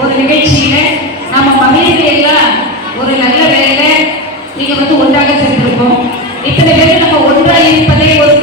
ஒரு நிகழ்ச்சியில நம்ம மகளிர்கள் எல்லாம் ஒரு நல்ல வேலை நீங்க வந்து ஒன்றாக சென்றிருக்கோம் இத்தனை பேர் நம்ம ஒன்றாக இருப்பதே ஒரு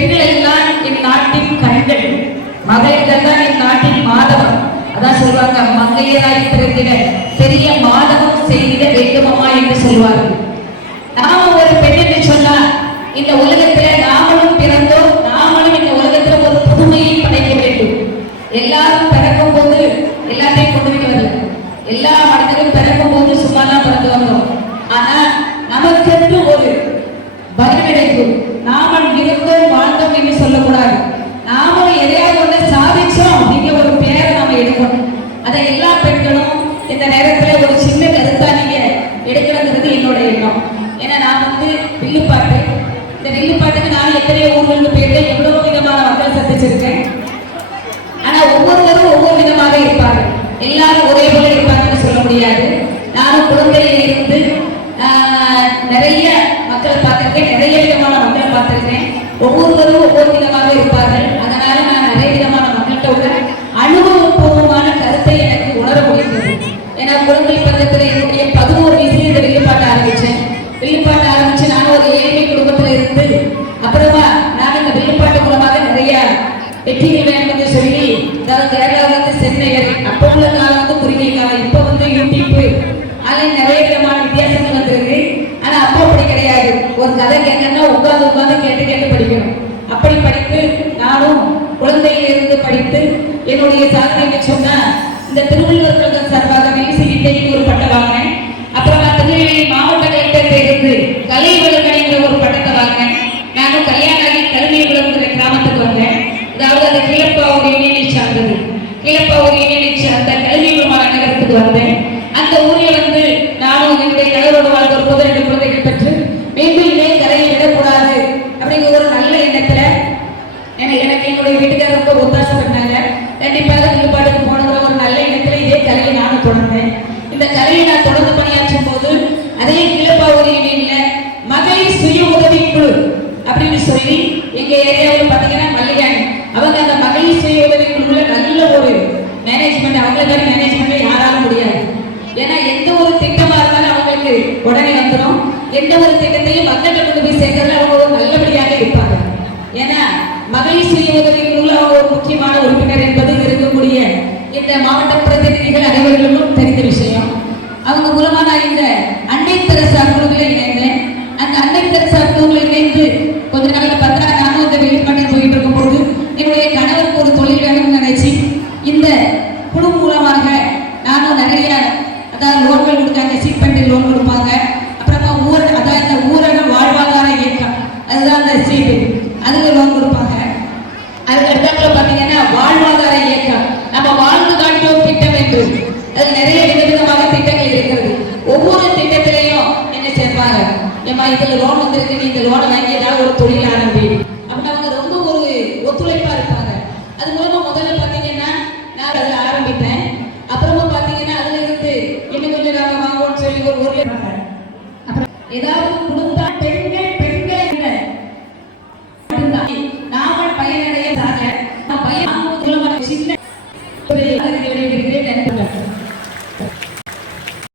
பெண்கள் தான் என் கண்கள். மகளிர்கள் தான் இந்நாட்டின் மாதவம். அதான் சொல்லுவாங்க மங்கையராய் பிறந்திட பெரிய மாதவம் செய்திட வேண்டுமம்மா என்று சொல்வார்கள் நாம ஒரு பெண் என்று சொன்னால் இந்த உலக அதை எல்லா பெண்களும் இந்த நேரத்துல ஒரு சின்ன கருத்தா நீங்க எடுக்கிறதுங்கிறது என்னோட எண்ணம். ஏன்னா நான் வந்து வில்லுப்பாட்டு இந்த வில்லுப்பாட்டுக்கு நான் எத்தனையோ ஊர்களுக்கு போயிருக்கேன். எவ்வளவு விதமான மக்கள் சந்திச்சிருக்கேன். ஆனா ஒவ்வொருவரும் ஒவ்வொரு விதமாக இருப்பாங்க. எல்லாரும் ஒரே போல இருப்பாங்கன்னு சொல்ல முடியாது. நானும் குழந்தையில இருந்து நிறைய மக்களை பார்த்திருக்கேன். நிறைய விதமான மக்களை பார்த்திருக்கேன். ஒவ்வொருவரும் ஒவ்வொரு விதமாக இருப்பாங்க. என்னுடைய பதினோரு வயசுல இந்த வில்லுப்பாட்ட ஆரம்பிச்சேன். வெளிப்பாட்ட ஆரம்பிச்சு நான் ஒரு ஏழை குடும்பத்துல இருந்து அப்புறமா நான் இந்த வெளிப்பாட்டு மூலமாக நிறைய வெற்றிகள் வேணும்னு சொல்லி அதாவது கேரளாவுல இருந்து சென்னை அப்போ உள்ள காலம் வந்து குறுகிய காலம் இப்போ வந்து யூடியூப் அதில் நிறைய விதமான வித்தியாசங்கள் வந்திருக்கு. ஆனா அப்போ அப்படி கிடையாது. ஒரு கதை கேட்கணும்னா உட்கார்ந்து உட்காந்து கேட்டு கேட்டு படிக்கணும். அப்படி படித்து நானும் குழந்தையிலிருந்து படித்து என்னுடைய சாதனைக்கு சொன்னா இந்த திருவள்ளுவர் கழகம் சார்பாக அந்த ஊரில் வந்து நானும் என்னுடைய கணவரோடு வாழ்ந்த ஒரு போது ரெண்டு குழந்தைகள் பெற்று மீண்டும் இதே கரையில் விடக்கூடாது அப்படிங்கிற ஒரு நல்ல எண்ணத்துல எனக்கு என்னுடைய வீட்டுக்காரர் ரொம்ப ஒத்தாசை பண்ணாங்க கண்டிப்பாக வில்லுப்பாட்டுக்கு போனதுல ஒரு நல்ல எண்ணத்துல இதே கலையை நானும் தொடர்ந்தேன். இந்த கலையை நான் தொடர்ந்து பணியாற்றும் போது அதே கிளப்பாவூர் யூனியன்ல மகளிர் சுய உதவி குழு அப்படின்னு சொல்லி எங்க ஏரியாவில் பார்த்தீங்கன்னா மல்லிகாணி அவங்க அந்த மகளிர் சுய உதவி குழுல நல்ல ஒரு மேனேஜ்மெண்ட் அவங்கள மேனேஜ் மேனேஜ்மெண்ட் ஏன்னா எந்த ஒரு திட்டமா இருந்தாலும் அவங்களுக்கு உடனே வந்துடும் எந்த ஒரு திட்டத்தையும் மக்கள்கிட்ட கொண்டு போய் சேர்க்கறதுல அவங்க ஒரு நல்லபடியாக இருப்பாங்க. ஏன்னா மகளிர் சுய உதவி குழுல அவங்க ஒரு முக்கியமான உறுப்பினர் என்பது இருக்கக்கூடிய இந்த மாவட்ட பிரதிநிதிகள் அனைவர்களுக்கும் தெரிந்த விஷயம். அவங்க மூலமா நான் இந்த அன்னை தெரசா குழுவில் இணைந்தேன். அந்த அன்னை தெரசா குழுவில் இணைந்து கொஞ்ச நாள்ல பார்த்தா நானும் இந்த வெளிப்பாட்டில் போயிட்டு இருக்கும் போது என்னுடைய கணவருக்கு ஒரு தொழில் வேணும்னு நினைச்சு இந்த குழு மூலமாக நானும் நிறைய அதாவது லோன்கள் கொடுத்தாங்க பண்ணி லோன் கொடுப்பாங்க. அப்புறமா ஊர் அதாவது இந்த ஊரக வாழ்வாதார இயக்கம். அதுதான் அந்த சீட்டு அதுக்கு லோன் கொடுப்பாங்க. அதுக்கு அடுத்தாப்புல பாத்தீங்கன்னா வாழ்வாதார இயக்கம். நம்ம வாழ்ந்து காட்டும் திட்டம் என்று. அது நிறைய விதவிதமாக திட்டங்கள் இருக்கிறது. ஒவ்வொரு திட்டத்திலையும் என்ன சேர்ப்பாங்க ஏமா இதுல லோன் வந்திருக்கு நீ இந்த லோனை வாங்கி ஏதாவது ஒரு தொழிலாளர்